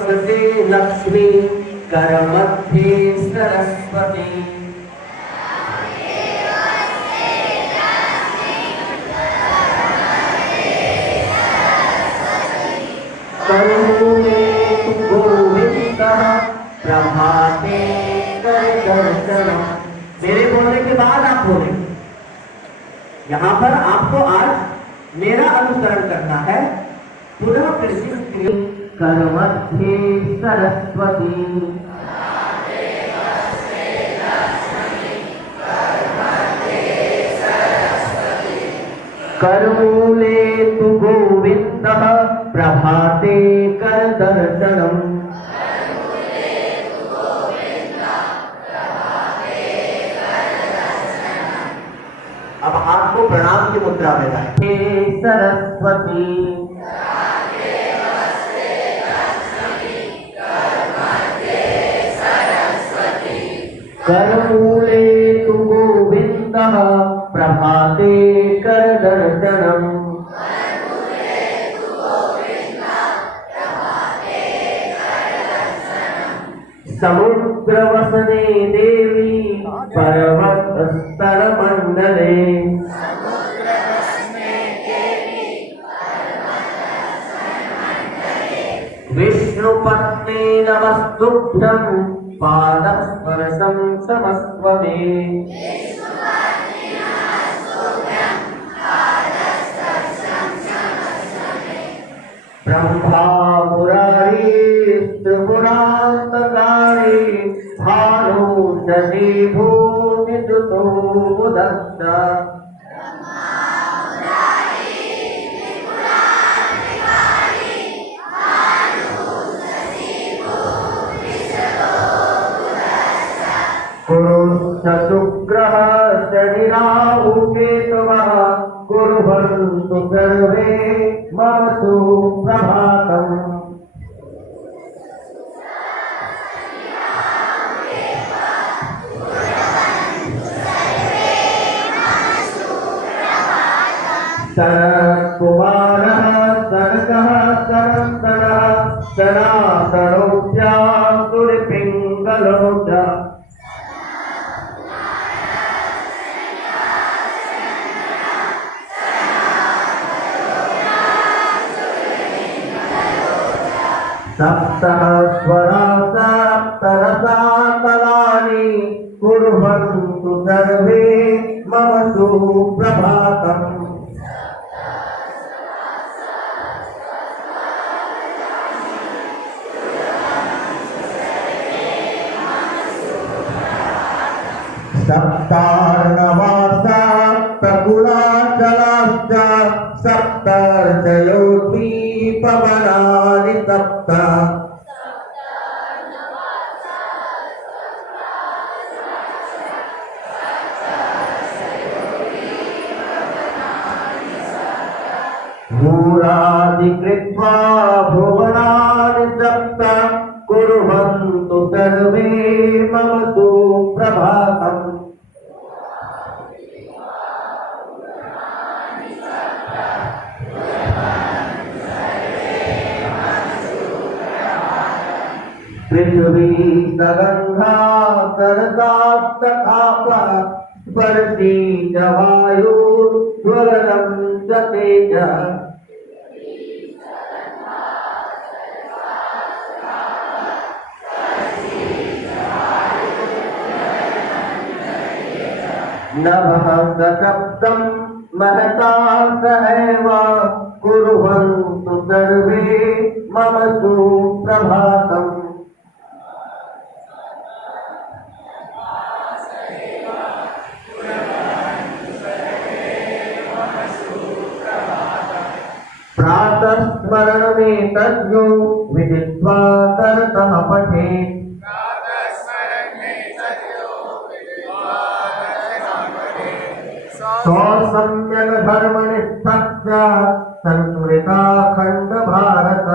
लक्ष्मी करमध्ये सरस्वती करुणे गोविंदः प्रभाते कर दर्शनम्। मेरे बोलने के बाद आप बोले। यहाँ पर आपको आज मेरा अनुसरण करना है। पुनः फिर से करमध्ये सरस्वती करमूले तु गोविंदः प्रभाते कर दर्शनम्। अब हाथ को प्रणाम की मुद्रा में लाएं। हे सरस्वती करमूले तु गोविंदः प्रभाते कर दर्शनम्। समुद्रवसने देवी पर्वतस्थल मंडले विष्णुपत्नी नमस्तुभ्यं पादस्पर्शं क्षमस्व मे। ब्रह्मा मुरारी त्रिपुरान्तकारी भानु शशि भूमिसुतो बुधश्च कुरुश्च शुक्रः शनि राहु केतवः कुर्वन्तु सर्वे मम सुप्रभातम्। शरत्कुमारः शनकः शरन्तनः शनातनोऽस्यासुरपिङ्गलो च सप्तस्वरा सप्तरसातलानि कुर्वन्तु सर्वे मम सुप्रभातम्। सप्तार्णवा सप्तकुलाचलाश्च सप्तर्षयोर्द्वीपवनानि सप्त भूरादिकृत्वा भुवनानि सप्त कुर्वन्तु सर्वे मम सुप्रभातम्। पृथ्वी सगन्धा सरसास्तथाप स्पर्शी च वायुर्ज्वलनं च तेजः नभः सशब्दं महता सहैव कुर्वन्तु सर्वे मम सुप्रभातम्। प्रातः स्मरणमेतद्यो विदित्वा तरतः पठेत्। सम्यक धर्मनिष्ठस्य संस्कृताखण्ड भारत।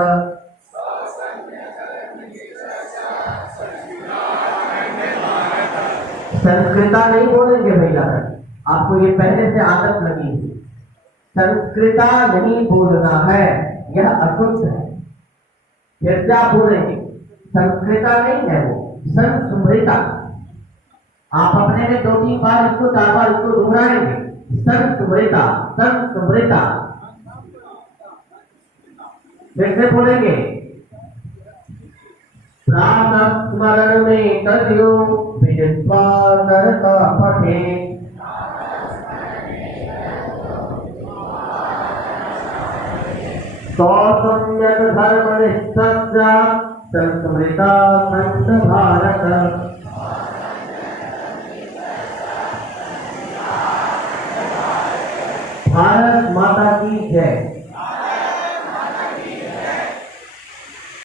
संस्कृता नहीं बोलेंगे भैया, आपको ये पहले से आदत लगी है। संस्कृता नहीं बोलना है, यह अशुद्ध है। फिर क्या बोलेंगे? संस्कृता नहीं है वो, संस्मृता। आप अपने में 2-3 बार इसको 4 बार इसको दोहराएंगे। संस्मृता, संस्मृता। फिर से बोलेंगे, प्रातः स्मरण में तद्यो विदित्वा नरका पठे। तो सम्यक धर्मनिष्ठस्य संस्मृता संत भारत।